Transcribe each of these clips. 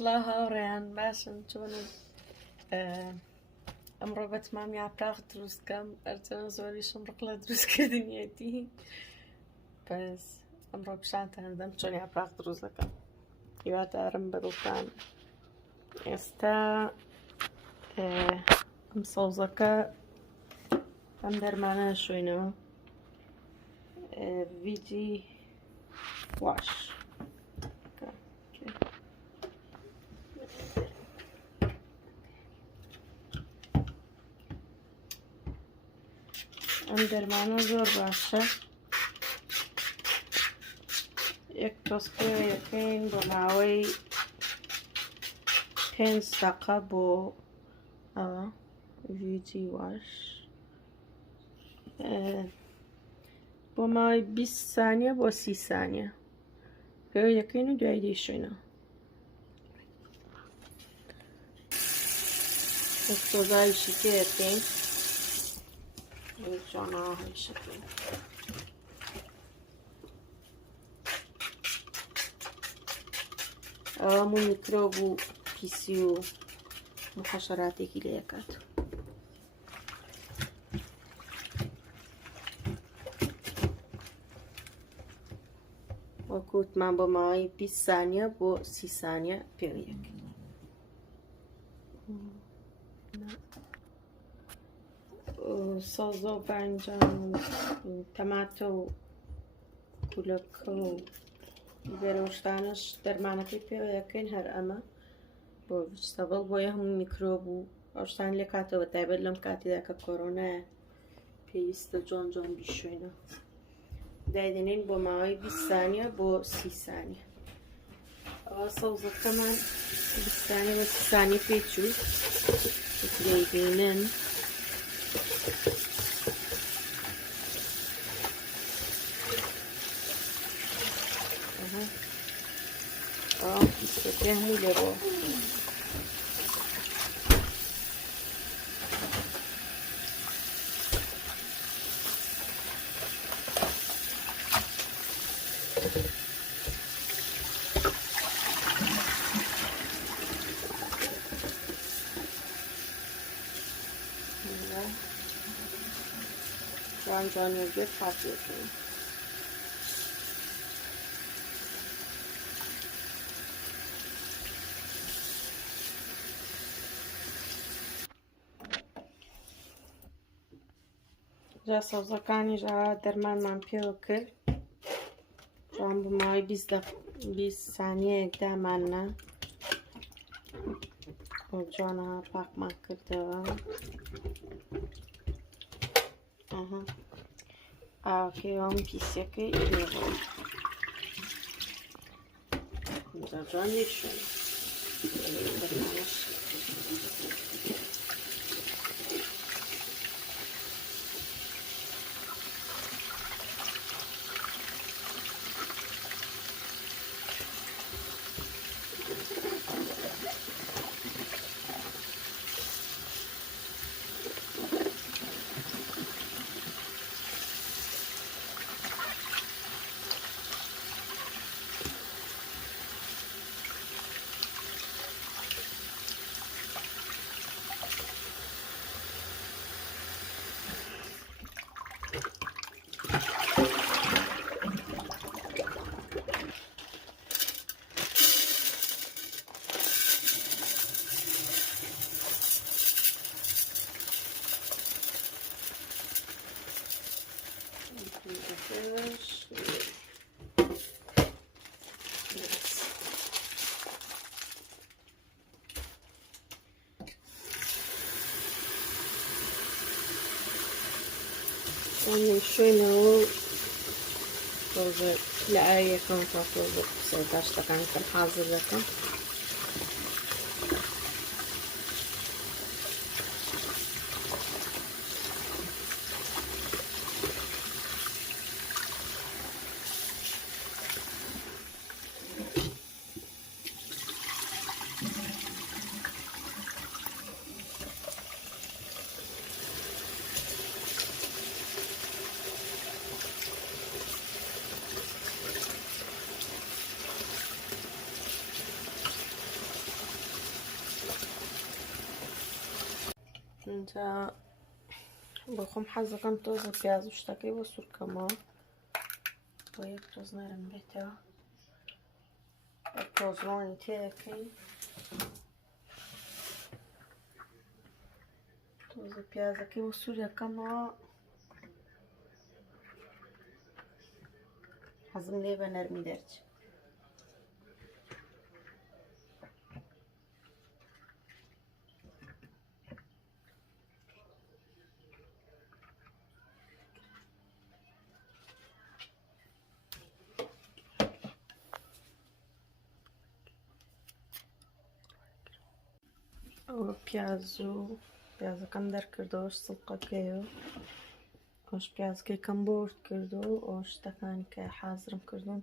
سڵا هاوڕێیان باشن چۆنن؟ ئەمڕۆ بەتمام یاپراغ دروستکەم ئەرچەنە زۆریشم ڕق لە دروستکردنیەتی بەس ئەمڕۆ پیشانتان دەم چۆن یاپراغ دروست دەکەم. هیوادارم بەدڵتان. ئێستا ئەم سەوزەکە ئەم دەرمانە شوێنەوە ویجی واش ئەم دەرمانە زۆر باشە. یەک تۆسپێ یەکەین بۆ ماوەی 5 دقە بۆ ئەوە ویجی واش بۆ ماوەی 20 سانیە بۆ 30 سانیە پێوە یەکەین و دوای دەیشوێنەوە. تۆزایشی تێ یەکەین جۆنەوە هەیشەکەین. ئەوە هەموو میکرۆب و پیسی و حەشەراتێکی لێ دەکات. وەکو وتمان بۆ ماوەی 20 سانیە بۆ 30 سانیە پێوە یەکەین. سۆزە و بانجان و تەماتە و کولەکە و بێرە و شتانەش دەرمانەکەی پێوە یەکەین. هەر ئەمە بۆ ڤیجتەبڵ بۆیە هەموو میکرۆب و ئەو شتان لێ کاتەوە تایبەت لەم کاتیدا کە کۆرۆنایە پێویستە جۆن جۆن بیشوێنە. دایدێنین بۆ ماوەی 20 سانیە بۆ 30 سانیە. ئەوە سەوزەکەمان 20 سانیە بۆ 30 سانیە پێچوو دەیدێنن. پیسەکە هەموو لێرەوە. جوان جوان وەرگێت پاکێتەوە. جا سەوزەکانیش دەرمانمان پێوە کرد جوان بۆ ماوەی 20 سانیەیەک دامانە جوانە پاکمان کردەوە. ئاوەکەی ئەم پیسەکەی لێڕۆ جوان لێشوێن. شوێنەوە لە ئاویەکەم تا تۆزە سەرداش دەکەم حازر دەکەم. اینجا بخوام حەزەکەم تۆزە پیاز و شتەکەی بۆ سوورکەمەوە بۆ یەک تۆز نەرم بێتەوە تۆزڕۆنی تێەکەین تۆزە پیازەکەی بۆ سوورەکەمەوە حەزم لێ بە نەرمی دەرچێت ئەوە پیازەکەم دەرکردەوەش سڵقەکەیەوە ئەوش پیازەکەی کەم بۆرد کردو ئەو شتەکانی کە حازرم کردوون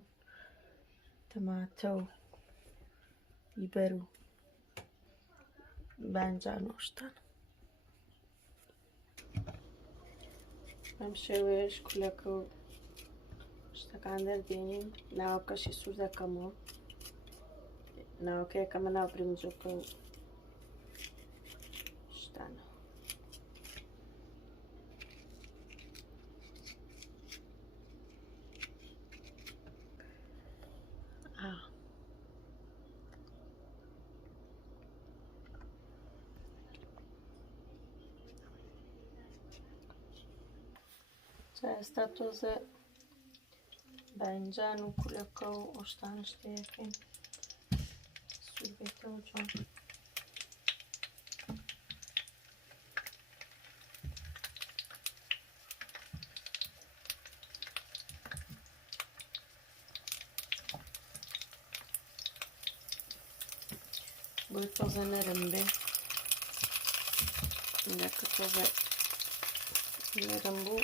تەماتە و بیبەر و بانجان و شتان بەم شێوەیەش کولەکە و شتەکان دەردێنین ناوەکەشی سوور دەکەمەوە ناوەکە یەکەمە ناو برنجۆکە و شتانە ئێستا تۆزە بانجان و کولەکە و ئەو شتانە شتەیەکەین سوور بێتەوە جوان بۆی تۆزە نەرم بێ کە تۆزە نەرم بوو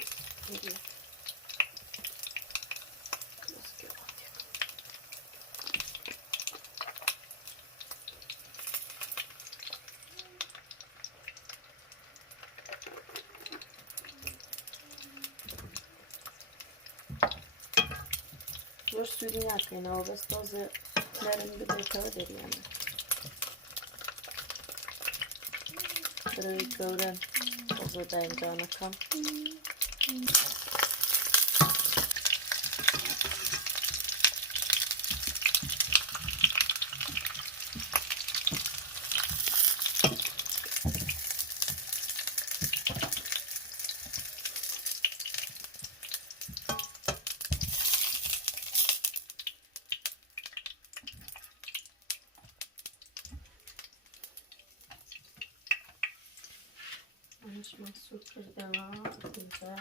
زۆر سووری ناکەینەوە بەس تۆزە نەرم بدێتەوە دەریانە برەوی گەورەن تۆزە بانجانەکەم محسوب کردەوە اینجا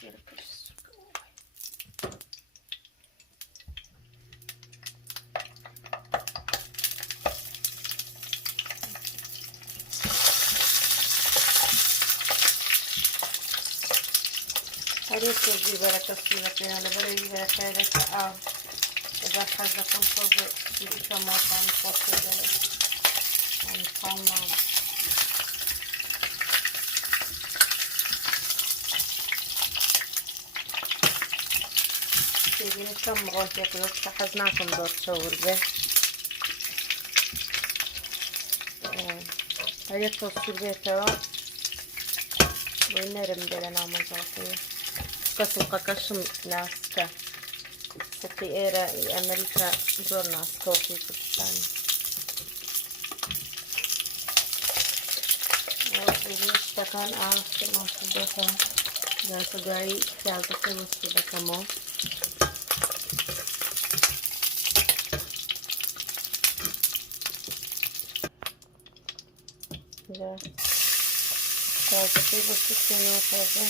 گەرەکەش سوورکەوە هەرێک تۆزی بەرەکە سوورەکەیان لەبەرەوی بەرەکەی دەکە ئاو ئەگەر حەز دەکەم تۆزە سووری تەماتانی خۆش دەوێت تاڵ ناوە تێبینێت کەم ڕۆژێک بێت کە حەز ناکەم زۆر چەور بێ هەیە تۆ سوور بێتەوە بۆی نەرم بێ لە ناو مەزاقەیە کە سوڵقەکەشم ناسکە سەتی ئێرە ئەمریکا زۆر ناسکەوتی کوردستانی شتەکان ئاستر ماسوور دەکەم جاسەگایی پیازەکەی بۆ سوور دەکەمەوە پیازەکەی بۆ سوورکەینەوە تازە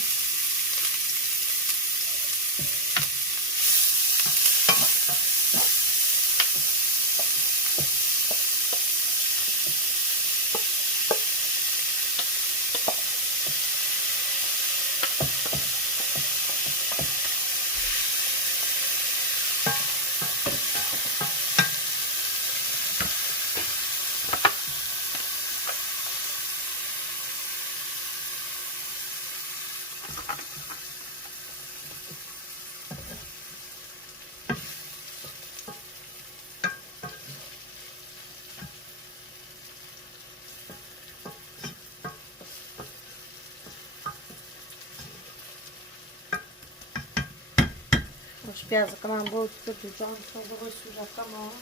پیازەکەمان بۆ کرد و جوان تۆزە بۆ سوورەکەمەوە.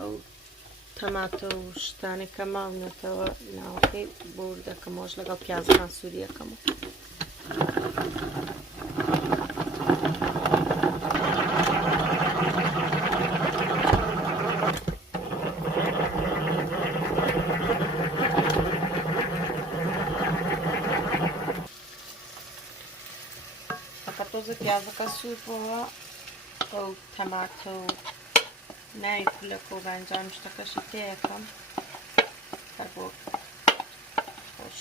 ئەو تەماتە و شتانی کە ماونەتەوە ناوەکەی بۆ دەکەمەوەش لەگەڵ پیازەکان سووریەکەمەوە. تۆزە پیازەکە سووربەوە ئەو تەماتە و ناوی پلەکە و بانجام شتەکەشی تێیەکەم هەر بۆ خۆش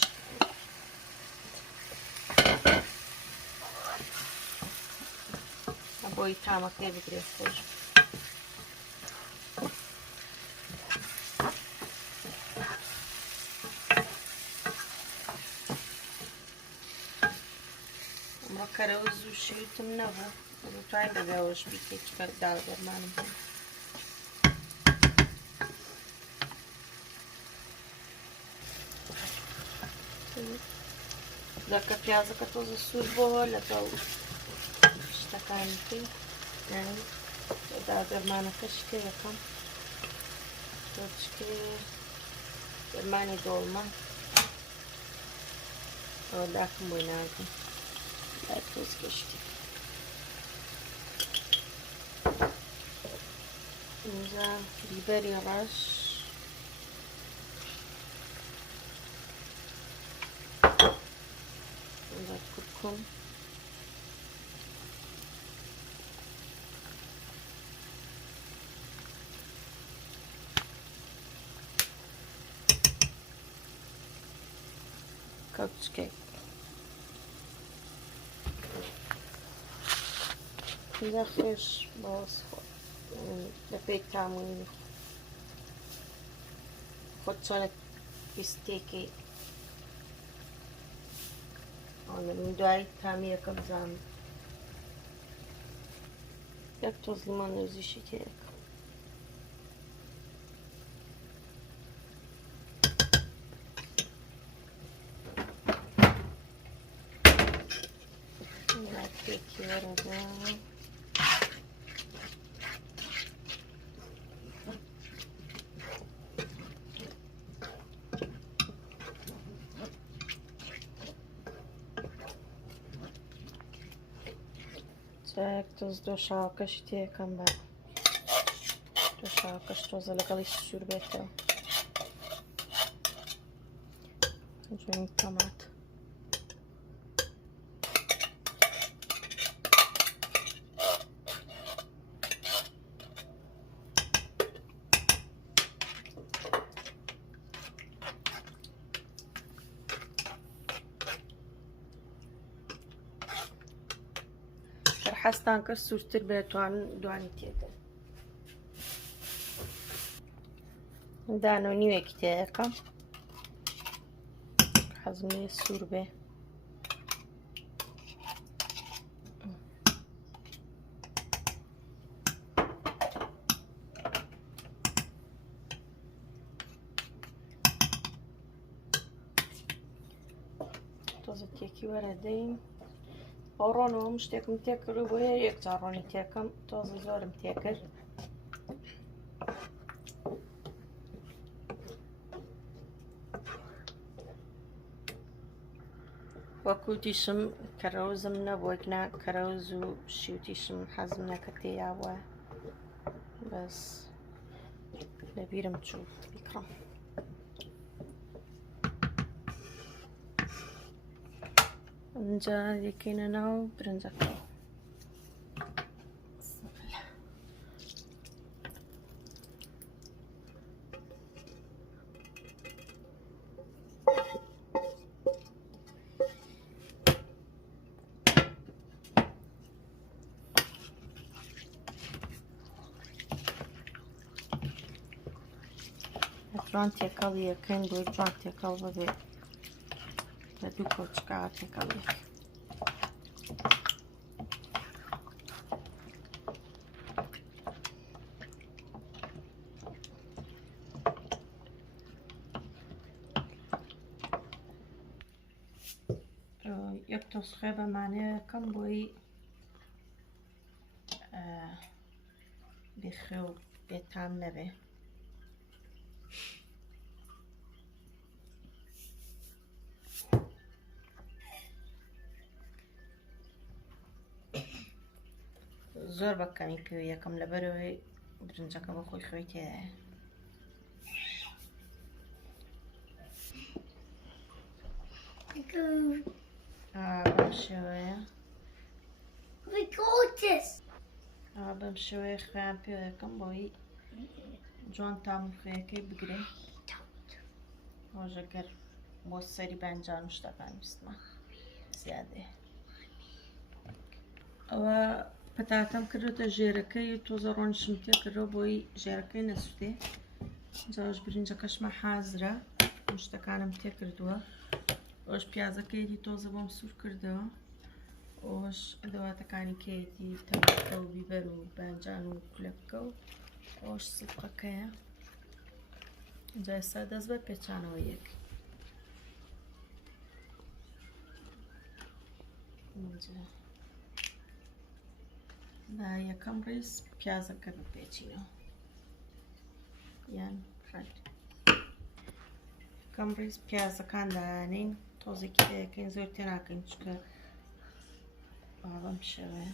بۆی تامەکەی بگرێت خۆش. ئەمڕۆ کەرەوز و شیوتم نەبوو ڕووتای بەبێەوەش بیکەیت چکە داوەدەرمانم بوو. لەکە پیازەکە تۆزە سوور بۆەوە لەگەڵ شتەکانی تر داوەدەرمانەکەش کە یەکەم تۆچکێ دەرمانی دۆڵمە ئەوە داکەم بۆی ناگەم لای تۆز گەشتی. اینجا بیبەری ڕەش اینجا کورکم کەوچکێک اینجا خێش باز دەپێک تامووی خۆت چۆنت پیستێکی من دوای تامیەکە بزانم یەک تۆز لیمۆن نوزیشی تێیەکە. پێکی وەرەدا چایەک تۆز دۆشاوەکەشی تێیەکەم بە دۆشاوەکەش تۆزە لەگەڵی سوور بێتەوە. جوێنی تەمات حەستان کرد سوورتر بێتوان دوانی تێدا دانە و نیوێکی تێیەکەم حەزم لێ سوور بێ. تۆزە تێکی وەرەدەین ئەو ڕۆنەوە هەموو شتێکم تێکرد بۆ یەک جار ڕۆنی تێکەم تۆزە زۆرم تێکرد. وەکوتیشم کەرەوزم نەبووە کەرەوز و شیوتیشم حەزم نەکە تێیا وە بەس لەبیرم چوو بیکڕم. اینجا یەکەینە ناو برنجەکە جوان تێکەڵ یەکەین بۆی جوان تێکەڵ ببێ بە دوو کۆچکە تێکەڵێک. یەک تۆسخێ بەمانەیە کەم بۆی بێخێ و بێتام نەبێ. زۆر بەکەمی پێ یەکەم لەبەرەوەی برنجەکە بە خۆی خۆی تێدایە. بەم شێوەیە بەم شێوەیە خۆیان پێ یەکەم بۆی جوان تام و خۆیەکەی بگرێ. ڕۆژەگەر بۆ سەری بانجان و شتەکان ویستمە زیادەیە. ئەوە پەتاتەم کردوتە ژێرەکەی تۆزە ڕۆنشم تێ کردەوە بۆی ژێرەکەی نەسووتێ. جاوش برنجەکەشمە حازرە، شتەکانم تێ کردووە. ئەوش پیازەکەیەتی تۆزە بۆم سوور کردەوە. ئەوش ئەدەواتەکانی کێتی تەماتە و بیبەر و بانجان و کولەکە و ئەوش سووقەکەیە. جا ئێستا دەست بە پێچانەوە یەک. با یەکەم ڕیز پیازەکە بپێچینەوە یان یەکەم ڕیز پیازەکان دانین تۆزێکی دەکەین زۆر تێ ناکەین چکە بەم شێوەیە.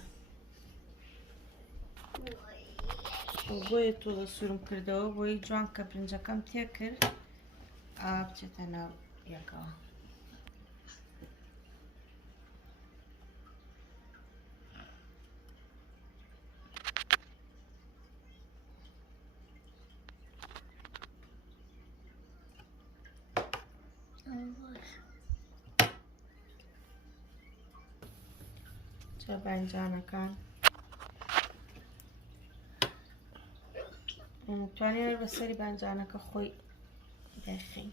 بۆیە تۆزە سوورم کردەوە بۆی جوان کە برنجەکەم تێ کرد ئاوا بچێتە ناو یەکەوە. جا بانجانەکان توانێت بەسەری بانجانەکە خۆی دەخین.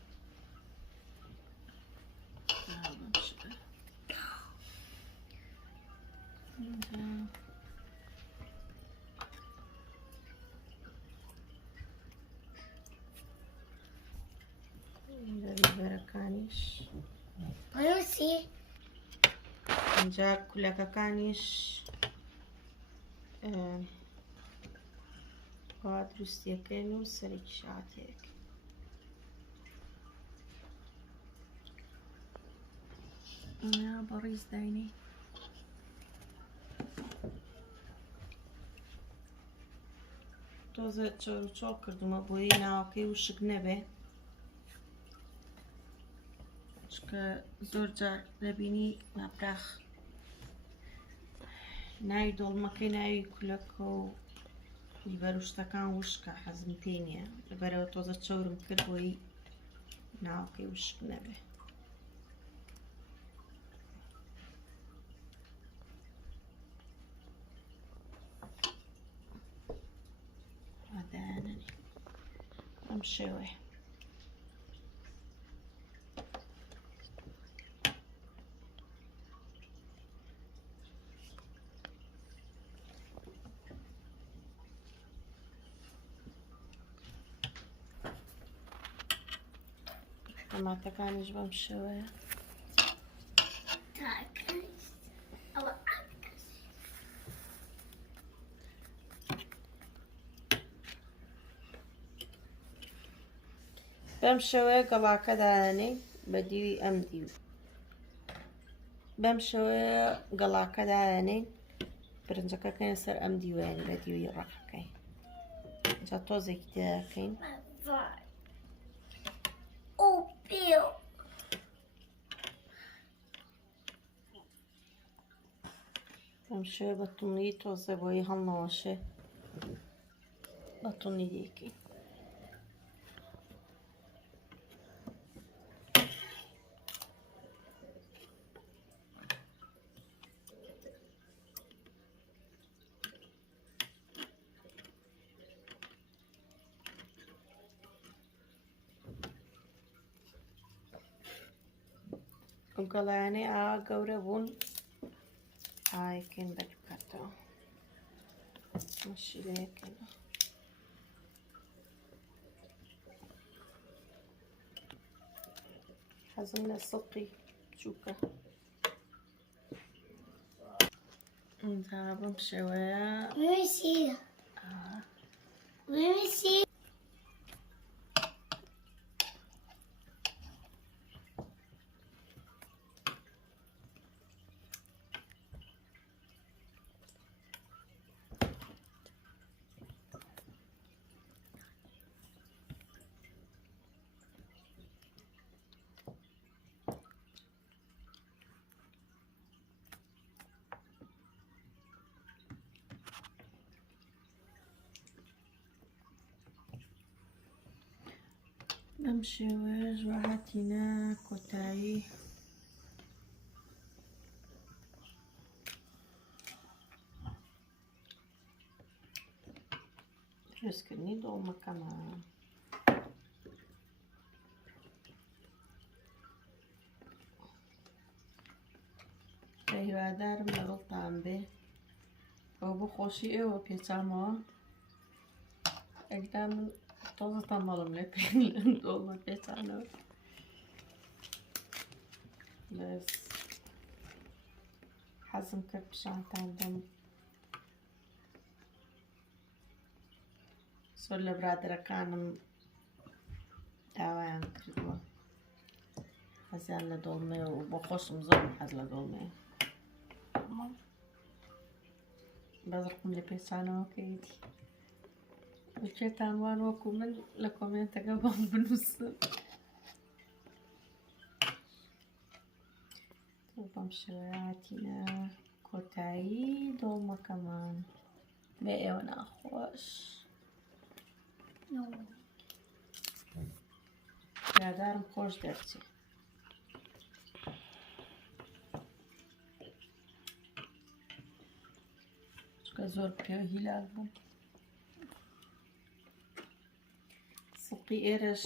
بیبەرەکانیش اینجا کولەکەکانیش وا دروستیەکەین و سەرێکی شاتێک. بەڕیز داینی تۆزە چۆر و چۆڵ کردومە بۆی ناوەکەی وشک نەبێ، چکە زۆر جار دەبینی ماپراخ ناوی دۆڵمەکەی ناوی کولەکە و بیبەر و شتەکان وشکە حەزم پێی نییە، لەبەرەوە تۆزە چۆرم کرد بۆی ناوەکەی وشک نەبێ. ئەم شێوەیە تەماتەکانیش بەم شێوەیە. بەم شێوەیە گەڵاکە دانێ بە دیوی ئەم دیو. بەم شێوەیە گەڵاکە دانێ برنجەکەکەین سەر ئەم دیوێن بە دیوی ڕەقەکەی. جا تۆزێکی تێدەکەین بەم شێوە بە تووڕی تۆزە بۆی هەڵنەوەشێ بە تووڕی دیکەین. ئەو گەڵایانەی ئاوا گەورە بوون ئاوەکەین بەربکاتەوە مەشیلەیەکەنەوە. حەزم لە سڵقی بچووکە اینجا بم شوية ماشي ماشي. نمشي وجوهتنا كوتاي رسكني دوما كمان هیوادارم لەگەڵتان بێ ئەو بۆ خۆشی ئێوە پێچامەوە ئەگدا من تۆزەتان مەڵم لێ دۆڵمە پێچانەوە بەس حەزم کرد پیشانتان دەم زۆر لە برادەرەکانم داوایان کردووە حەزیان لە دۆڵمێ و بۆ خۆشم زۆر حەز لە دۆڵمێ بەزڕقم لێ پێچانەوە کەیتی بچێتان وان وەکو من لە کۆمێنتەکە بۆم بنووسن بەم شێوەیەتینە کۆتایی دۆڵمەکەمان بێ ئێوە ناخۆش یادارم خۆش دەرچێت چکە زۆر پێوە هیلاک بووم سڵقی ئێرەش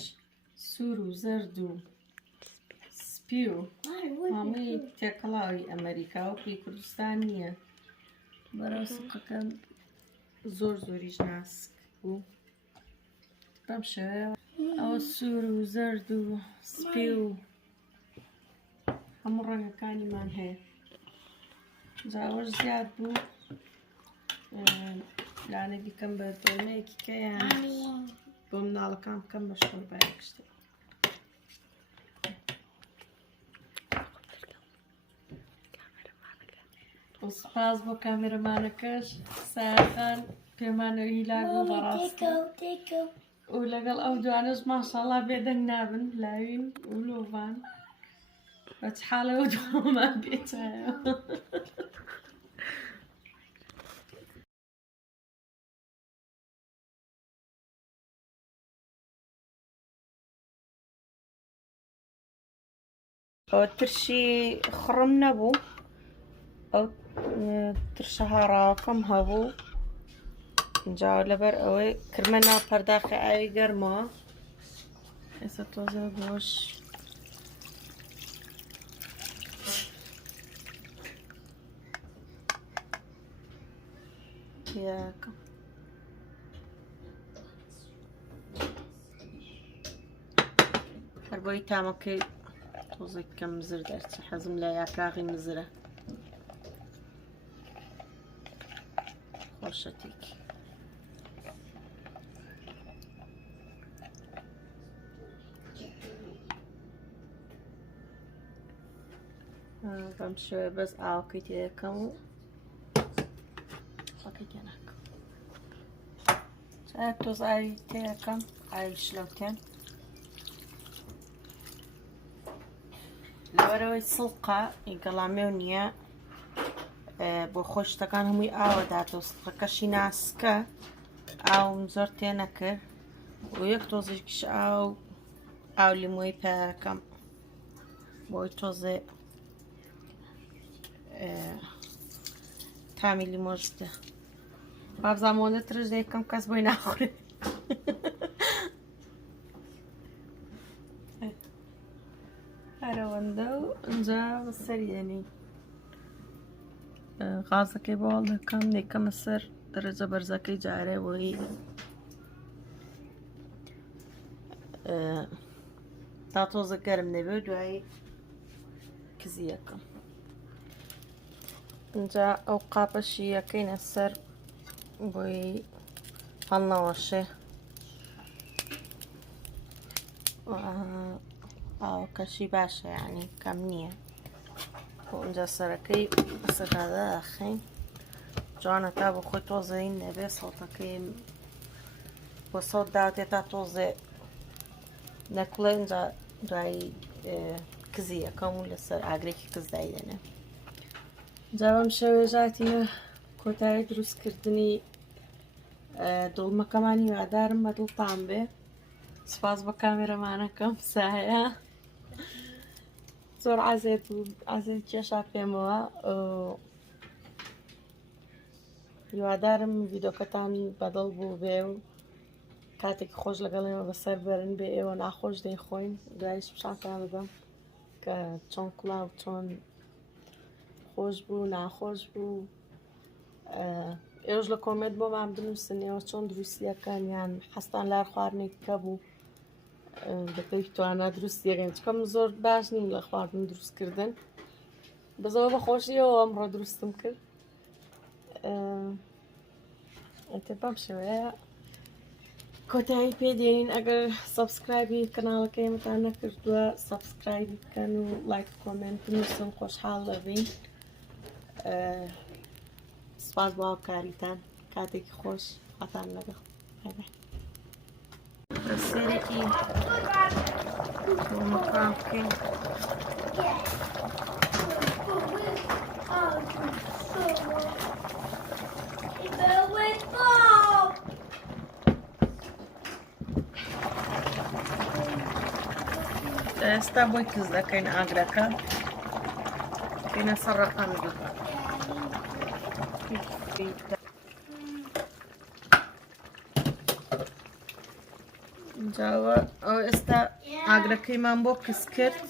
سوور و زەرد و سپی و هەمووی تێکەڵاوی ئەمریکا و پێی کوردستان نییە بەرەو سڵقەکە زۆر زۆریش ناسک بوو بەم شێوەیە ئەوە سوور و زەرد و سپی و هەموو ڕەنگەکانیمان هەیە جاوەش زیاد بوو لانە دیکەم بە دۆڵمەیەکی کەیان بۆ مناڵەکان بکەم بە شۆربایەک شتێک سپاس بۆ کامێرەمانەکەش سایەخان پێمانەوە هیلاک بوو بەڕاستی و لەگەڵ ئەو دوانەش ماشەڵڵا بێدەنگ نابن لاوین و لۆڤان بە چ حاڵەوە دووەمان پێچایەوە ئەو ترشی خڕم نەبوو ئەو ترشە هاڕاوەکەم هەبوو جا لەبەر ئەوەی کرمە ناو پەرداخی ئاوی گەرمەوە ئێستا تۆزە گۆش تیاکەم هەر بۆی تامەکەی تۆزێک کەم مزر دەرچێ حەزم لە یاکاغی مزرە خۆشەتێکی بەم شێوەیە بەس ئاوەکەی تێدەکەم و خەکەی تێناکەم جا تۆز ئاوی تێدەکەم ئاوی شلەوتێن لەوەرەوەی سڵقە ئیگەڵامێو نییە بۆ خۆش شتەکان هەمووی ئاوەداتەوە سڵقەکەشی ناسکە ئاوم زۆر تێ نەکرد و یەک تۆزێکیش ئاو لیمۆی پێکەم بۆی تۆزێ تامی لیمۆش بدە بابزانمەوە ترش دەیەکەم کەس بۆی ناخورێت هەرەوەندە و ئەنجا بەسەری دەنی غازەکەی بۆڵ دەکەم دەیکەمە سەر دەرەجە بەرزەکەی جارێ بۆی تا تۆزە گەرم دەبێت دوایی کزی یەکەم اینجا ئەو قاپەشی یەکەینە سەر بۆی هەڵنەوەشێ ئاوەکەشی باشە یعنی کەم نییە بۆ اینجا سەرەکەی سەرادە داخین جوانە تا بۆ خۆی تۆزەین دەبێت سەڵتەکەی بۆ سەوت داوتێت تا تۆزێ نەکوڵێ اینجا دوای کزی یەکەم و لەسەر ئاگرێکی کزدای دێنێ جا بەم شێوێژاتینە کۆتایی دروستکردنی دڵمەکەمانی وادارم بە دڵتان بێ سپاس بە کامێرەمانەکەم سایە زۆر عەزێت و عەزێت کێشا پێمەوە هیوادارم ڤیدۆکەتان بەدڵ بوو بێ و کاتێکی خۆش لەگەڵێمە بەسەر بەرن بێ ئێوە ناخۆش دەیخۆین دوایش پیشانتان بدەم کە چۆن کوڵاو چۆن خۆش بوو ناخۆش بوو ئێوەش لە کۆمنت بۆمان بنووسن ئێوە چۆن دروستیەکەن یان حەستان لار خواردنێکەکە بوو دەکەوی توانە دروستیەکەن چکەم زۆر باش نیم لە خواردن دروستکردن بەزەوە بەخۆشیەوە ئەمڕۆ دروستم کرد ئەتە بەم شێوەیە کۆتایی پێدێنین ئەگەر سەبسکرایبی کەناڵەکەیمتان نەکردووە سەبسکرایبی بکەن و لایک و کۆمنت بنووسن خۆشحاڵ دەبین سپاس بۆ هاوکاریتان کاتێکی خۆش هاتان لەگەڵ سێرێکی دڵمەکان بکەین ئێستا بۆی کز دەکەین ئاگرەکە کەینە سەر ڕقەمی دوو جاوە ئەو ئێستا ئاگرەکەیمان بۆ کز کرد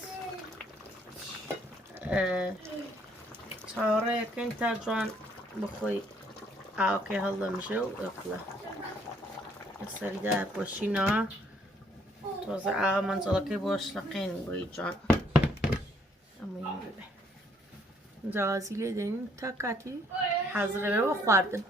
چاوەڕێیەکەین تا جوان بخۆی ئاوەکەی هەڵدەمژێ و ئەقلە سەریدا پۆشینەوە تۆزە ئاوە مەنجەڵەکەی بۆ شلەقێن بۆی جوان ئەمەی ببێ جیاوازی لێ دێنین تا کاتی حەزرەوێەوە خواردن